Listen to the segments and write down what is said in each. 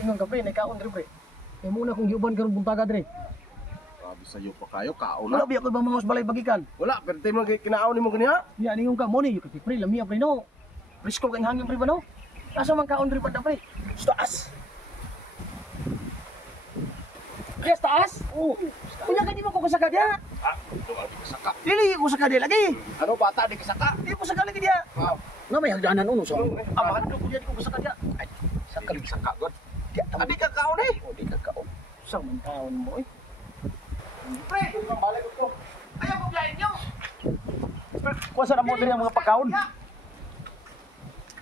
Ingon ka pre, nagkaon dre pre. Kaya muna kong giuban karon buntaga dre. Grabe sa'yo pa kayo, kaon Wala na. biya ko ba mga balay bagikan. Wala, pero tayo mga kinaon ni mo kaniya. Ya ningon ka mo ni yung pre, lamia pre no. Risko kang hangin pre ba no? Asa man kaon dre pa pre? Sa taas. Pre, sa taas? Oo. Kunya ka di mo ko kasaka dia. Ah, ito ang kasaka. Dili ko kasaka dia lagi. Ano bata di kasaka? Di ko kasaka lagi dia. Wow. Nga may hagdanan uno so. Amahan ko dia di ko kasaka dia. Ay, sakal kasaka god. Dia Adi ka kaon eh. oh, di ka kaon. Sa man kaon mo eh. Pre, balik ko. Ayaw ko biyahin nyo! Kuha sa mo din ang mga pagkaon.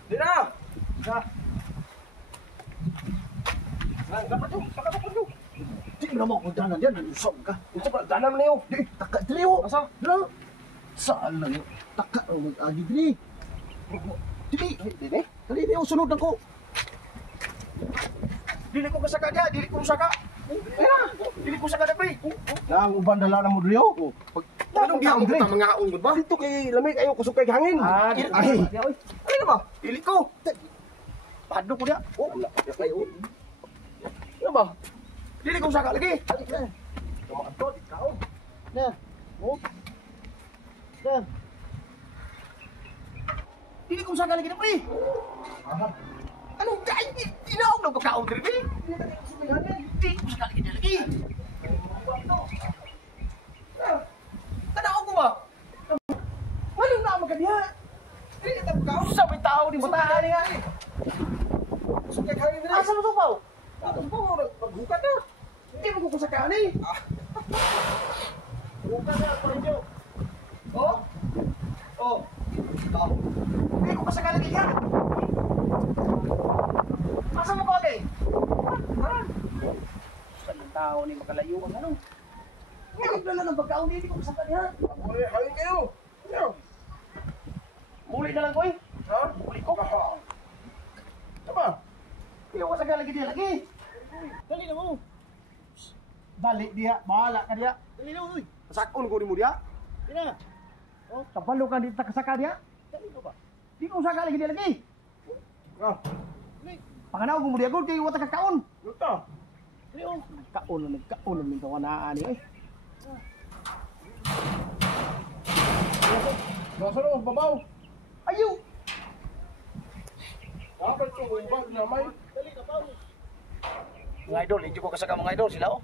Di na. Dapat yun, dapat yun. Di mo naman kung danan yan, nalusog ka. Ito pa, danan mo niyo. Di, taka, dili ho. Asa? Dila. Saan lang yun? Taka, mag-agi, dili. Dili, Dini? dili, dili, sunod ako. Dili ko kasaka niya, dili ko saka. Dili ko saka na, pre. Nang uban dala na mo diyo. Anong giyaon, Dre? Mga kaon gud ba? Dito kay lamig ayo kusog kay hangin. Ay, Ano na ba? dili ko. Pado ko niya. Oh, wala pa kayo. Ano ba? Dili ko saka lagi. Tumato di kaon. Na. Oh. Na. Dili ko saka lagi na, pre. Anong kain? Tinaog ng pagkaon, Dre, pre. Dili ko saka lagi na lagi. Tanaw ko ba? Walang na magkadiha. Dili ka pagkaon. Sabi tao di matahan nga eh. Kusog kay hangin dire. Asa mo supaw? Ako mo maghukat na. Hindi mo kukusakaan eh. Hukat na pa inyo. Oh? Oh. Oh. Hindi ko kasaka lagi yan. Asa mo ko, ate? Saan ang tao ni makalayo ang ano? Ngayon na lang ang pagkaon hindi ko kasaka niya. Oy, hangin kayo. Ano? Muli na lang ko eh. Ha? Muli ko. Tama. Hindi ko kasaka lagi diya lagi. Dali na mo. Dali diya. Bahala ka diya. Dali na mo. Sakon ko ni mo dia. Dali na. Oh, kabalo ka dito kasaka diya. Dali ko ba? Di ko kasaka lagi diya lagi. Ah, Panganaw ko mo diya ko. Di ko kakaon. luto. Dali oh. Kaon na nagkaon na minta wanaan eh. Nasa no, babaw. Ayaw! Dapat ko bag na may. Mga idol, hindi ko kasaka mga idol sila oh.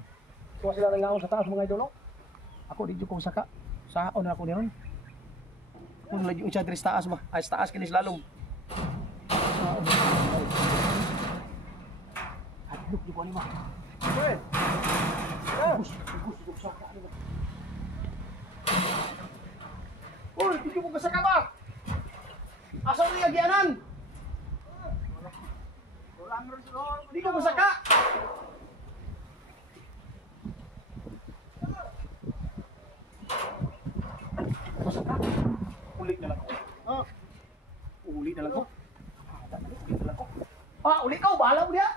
Kuha sila ng ngaon sa taas mga idol oh. Ako hindi ko kasaka. Saon na ako niyon. Kung lagi yung siya diri sa taas ba? Ay sa taas kinis lalong. Adlok di ko ani ma. Pre. Gusto ko saka ani ba? Uy, hindi ko kasaka ba? Asa ni agianan? Hindi ko kasaka. Masaka. Uli na lang ko. Uli na lang ko. Uli na lang ko. Uli ka, bahala mo diya.